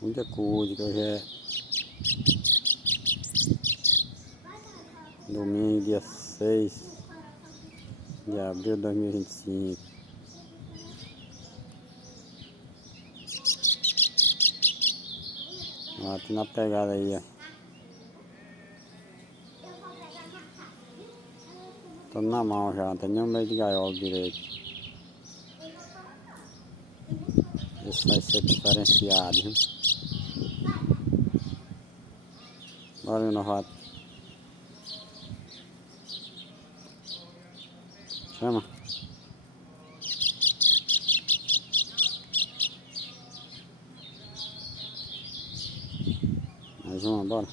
Muita coisa que eu já... Domingo, dia 6 de abril de 2025. Ó, tô na pegada aí, ó. Tô na mão já, não tem nenhum meio de gaiola direito. Esse vai ser diferenciado, viu? Bora no rato. Chama. Mais uma, bora.